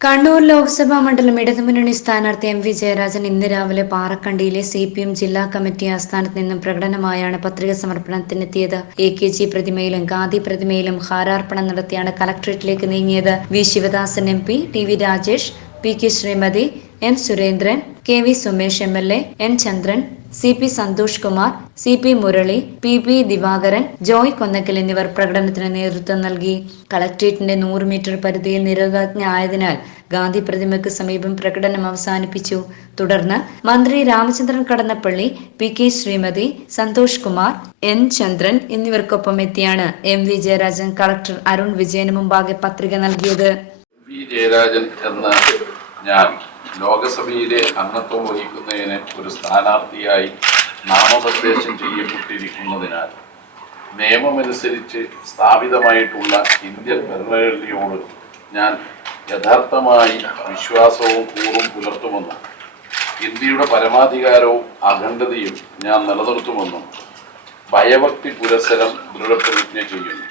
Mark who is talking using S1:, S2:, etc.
S1: കണ്ണൂർ ലോക്സഭാ മണ്ഡലം ഇടതുമുന്നണി സ്ഥാനാർത്ഥി എം വി ജയരാജൻ ഇന്ന് രാവിലെ പാറക്കണ്ടിയിലെ സി പി എം ജില്ലാ കമ്മിറ്റി ആസ്ഥാനത്ത് നിന്നും പ്രകടനമായാണ് പത്രിക സമർപ്പണത്തിനെത്തിയത്. എ കെ ജി പ്രതിമയിലും ഗാന്ധി പ്രതിമയിലും ഹാരാർപ്പണം നടത്തിയാണ് കലക്ട്രേറ്റിലേക്ക് നീങ്ങിയത്. V Sivadasan M P T V Rajesh P K Sreemathi N Surendran K V Sumesh M L A N Chandran C P Santhosh Kumar C P Murali P P Divakaran Joy Konnakkal എന്നിവർ പ്രകടനത്തിന് നേതൃത്വം നൽകി. കളക്ട്രേറ്റിന്റെ നൂറ് metre പരിധിയിൽ നിരോധാജ്ഞ ആയതിനാൽ ഗാന്ധി പ്രതിമയ്ക്ക് സമീപം പ്രകടനം അവസാനിപ്പിച്ചു. തുടർന്ന് മന്ത്രി Ramachandran Kadannappally P K Sreemathi Santhosh Kumar N Chandran എന്നിവർക്കൊപ്പം എത്തിയാണ് M V Jayarajan collector Arun വിജയന് മുമ്പാകെ പത്രിക നൽകിയത്.
S2: വി ജയരാജൻ എന്ന ഞാൻ ലോകസഭയിലെ അംഗത്വം വഹിക്കുന്നതിന് ഒരു സ്ഥാനാർത്ഥിയായി നാമനിർദ്ദേശം ചെയ്യപ്പെട്ടിരിക്കുന്നതിനാൽ നിയമമനുസരിച്ച് സ്ഥാപിതമായിട്ടുള്ള ഇന്ത്യൻ ഭരണഘടനയോട് ഞാൻ യഥാർത്ഥമായി വിശ്വാസവും കൂറും പുലർത്തുമെന്നും ഇന്ത്യയുടെ പരമാധികാരവും അഖണ്ഡതയും ഞാൻ നിലനിർത്തുമെന്നും ഭയഭക്തി പുരസരം ദൃഢപ്രതിജ്ഞ ചെയ്യുന്നു.